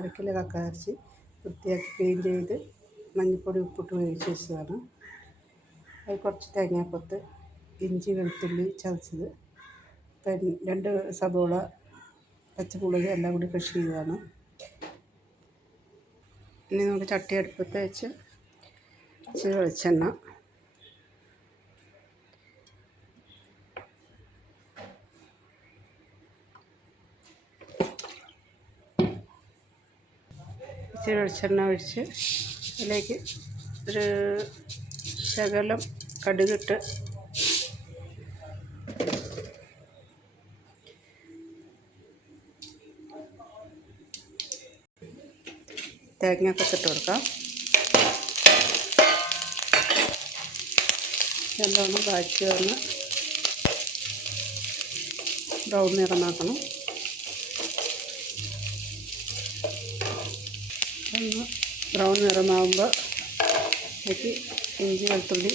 അരക്കിലോ കക്ക ഇറച്ചി വൃത്തിയാക്കി ക്ലീൻ ചെയ്ത് മഞ്ഞൾപ്പൊടി ഉപ്പിട്ട് വേവിച്ച് വെച്ചതാണ്. അത് കുറച്ച് തേങ്ങാക്കൊത്ത്, ഇഞ്ചി വെളുത്തുള്ളി ചതച്ചത്, 2 സബോള, പച്ചമുളക് എല്ലാം കൂടി ക്രഷ് ചെയ്തതാണ്. ഇനി നമുക്ക് ചട്ടി അടുപ്പത്ത് വെച്ച് ഇച്ചിരി വെളിച്ചെണ്ണ, ഒഴിച്ച് അതിലേക്ക് ഒരു ശകലം കടുകിട്ട് തേങ്ങയൊക്കെ ഇട്ട് കൊടുക്കാം. നല്ലോണം വഴറ്റി വന്ന് ബ്രൗൺ നിറമാക്കണം. ഒന്ന് ബ്രൗൺ നിറമാകുമ്പോൾ എനിക്ക് ഇഞ്ചി വെളുത്തുള്ളി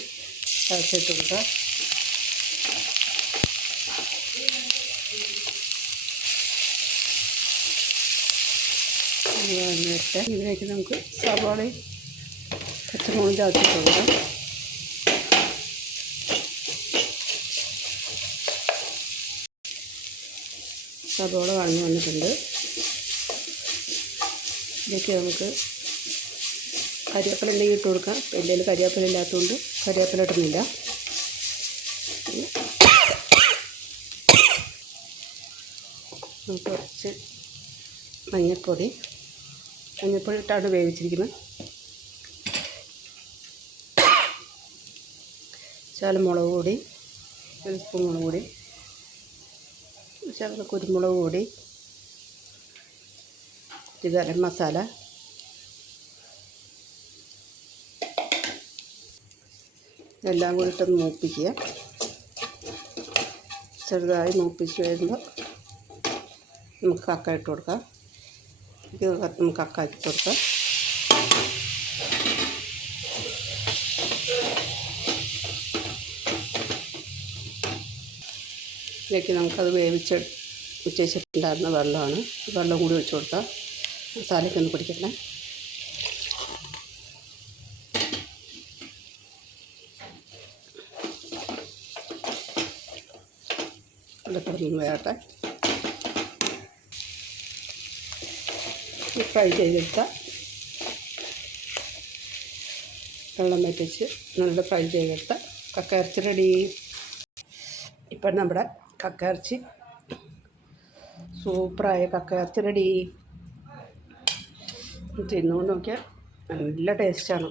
ചതച്ചിട്ട് കൊടുക്കുക. വന്നിട്ട് ഇതിലേക്ക് നമുക്ക് സവാളയും പച്ചമുളകും ചതച്ചിട്ട് കൊടുക്കാം. സവാള വാങ്ങി വന്നിട്ടുണ്ട്. ഇതിലേക്ക് നമുക്ക് കരിവേപ്പില ഉണ്ടെങ്കിൽ ഇട്ട് കൊടുക്കാം. എൻ്റെ കരിവേപ്പില ഇല്ലാത്തതുകൊണ്ട് കരിവേപ്പില ഇടുന്നില്ല. കുറച്ച് മഞ്ഞൾപ്പൊടി ഇട്ടാണ് വേവിച്ചിരിക്കുന്നത്. ശകലം മുളക് പൊടി, 1 സ്പൂൺ മുളക് പൊടി, ശകലം കുരുമുളക് പൊടി, ഗരം മസാല, എല്ലാം കൂടി ഇട്ടൊന്ന് മൂപ്പിക്കുക. ചെറുതായി മൂപ്പിച്ച് വരുമ്പോൾ നമുക്ക് കക്ക ഇട്ട് കൊടുക്കാം. നമുക്ക് കക്ക ഇട്ട് കൊടുക്കാം. ഇതിലേക്ക് നമുക്കത് വെച്ചിട്ടുണ്ടായിരുന്ന വെള്ളമാണ്. വെള്ളം കൂടി ഒഴിച്ച് കൊടുക്കാം. മസാലയ്ക്കൊന്ന് പിടിക്കട്ടെ. ഇതൊക്കെ വേട്ടെ. ഫ്രൈ ചെയ്തെടുത്ത വെള്ളം വറ്റിച്ച് നല്ല ഫ്രൈ ചെയ്തെടുത്ത കക്ക ഇറച്ചി റെഡി. ഇപ്പം നമ്മുടെ കക്ക ഇറച്ചി, സൂപ്പറായ കക്ക ഇറച്ചി റെഡി. തിന്നുകൊണ്ട് നോക്കിയാൽ നല്ല ടേസ്റ്റാണ്.